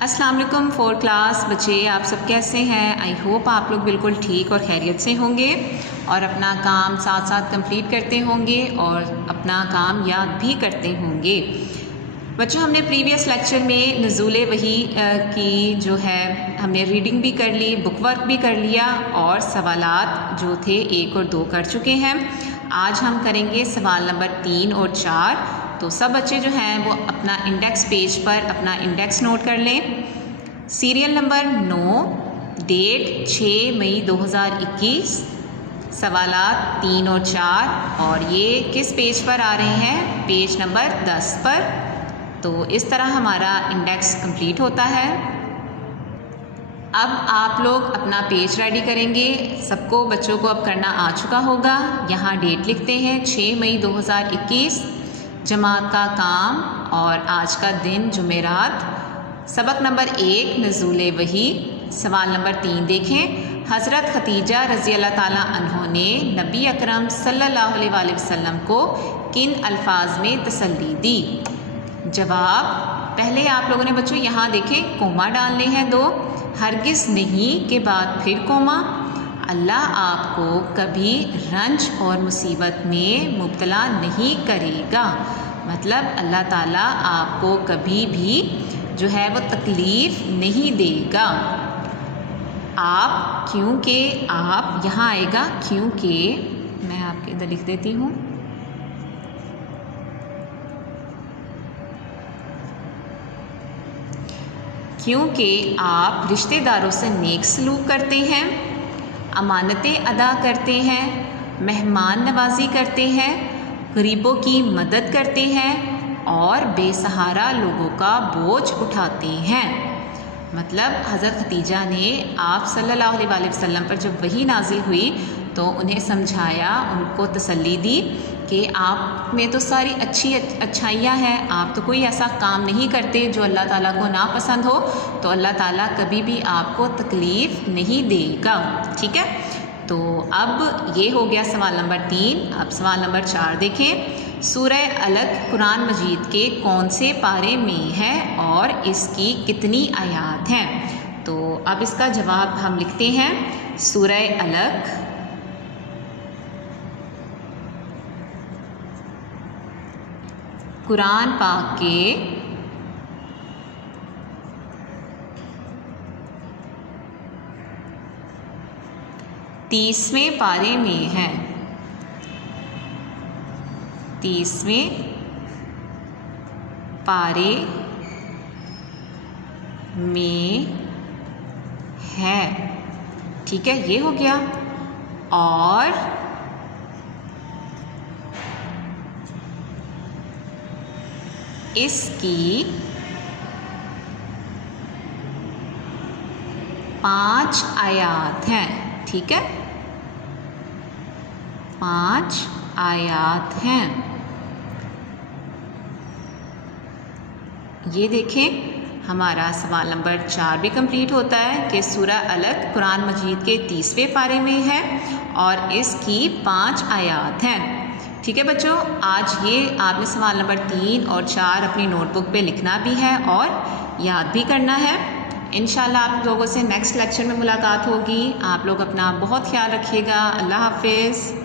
अस्सलाम वालेकुम 4 क्लास बच्चे, आप सब कैसे हैं। आई होप आप लोग बिल्कुल ठीक और खैरियत से होंगे और अपना काम साथ साथ कंप्लीट करते होंगे और अपना काम याद भी करते होंगे। बच्चों, हमने प्रीवियस लेक्चर में नुज़ूल वही की जो है हमने रीडिंग भी कर ली, बुक वर्क भी कर लिया और सवालात जो थे 1 और 2 कर चुके हैं। आज हम करेंगे सवाल नंबर 3 और 4। तो सब बच्चे जो हैं वो अपना इंडेक्स पेज पर अपना इंडेक्स नोट कर लें। सीरियल नंबर 9, डेट 6 मई 2021, सवालात 3 और 4 और ये किस पेज पर आ रहे हैं? पेज नंबर 10 पर। तो इस तरह हमारा इंडेक्स कंप्लीट होता है। अब आप लोग अपना पेज रेडी करेंगे। सबको बच्चों को अब करना आ चुका होगा। यहाँ डेट लिखते हैं 6 मई 2021, जमात का काम और आज का दिन जुमेरात। सबक नंबर 1 नुज़ूल वही। सवाल नंबर 3 देखें। हज़रत खतीजा रज़ी अल्लाह ताला अन्हा ने नबी अकरम सल्लल्लाहु अलैहि वसल्लम को किन अल्फाज में तसल्ली दी? जवाब, पहले आप लोगों ने बच्चों यहाँ देखें कोमा डालने हैं 2, हरगिज़ नहीं के बाद फिर कोमा। अल्लाह आपको कभी रंज और मुसीबत में मुब्तला नहीं करेगा, मतलब अल्लाह ताला आपको कभी भी जो है वो तकलीफ़ नहीं देगा। आप, क्योंकि आप यहाँ आएगा, क्योंकि मैं आपके इधर लिख देती हूँ। क्योंकि आप रिश्तेदारों से नेक सलूक करते हैं, अमानतें अदा करते हैं, मेहमान नवाजी करते हैं, गरीबों की मदद करते हैं और बेसहारा लोगों का बोझ उठाते हैं। मतलब हज़रत खतीजा ने आप सल्लल्लाहु अलैहि वसल्लम पर जब वही नाजिल हुई तो उन्हें समझाया, उनको तसल्ली दी कि आप में तो सारी अच्छाइयाँ हैं, आप तो कोई ऐसा काम नहीं करते जो अल्लाह ताला को नापसंद हो, तो अल्लाह ताला कभी भी आपको तकलीफ़ नहीं देगा। ठीक है, तो अब ये हो गया सवाल नंबर 3। अब सवाल नंबर 4 देखें। सूरह अलग कुरान मजीद के कौन से पारे में है और इसकी कितनी आयात हैं? तो अब इसका जवाब हम लिखते हैं। सूरह अलग कुरान पाक के 30वें पारे में है। 30वें पारे में है। ठीक है, ये हो गया। और इसकी 5 आयात हैं। ठीक है, 5 आयात हैं। ये देखें, हमारा सवाल नंबर 4 भी कंप्लीट होता है कि सूरह अलग कुरान मजीद के 30वें पारे में है और इसकी 5 आयात हैं। ठीक है बच्चों, आज ये आपने सवाल नंबर 3 और 4 अपनी नोटबुक पे लिखना भी है और याद भी करना है। इंशाल्लाह आप लोगों से नेक्स्ट लेक्चर में मुलाकात होगी। आप लोग अपना बहुत ख्याल रखिएगा। अल्लाह हाफिज़।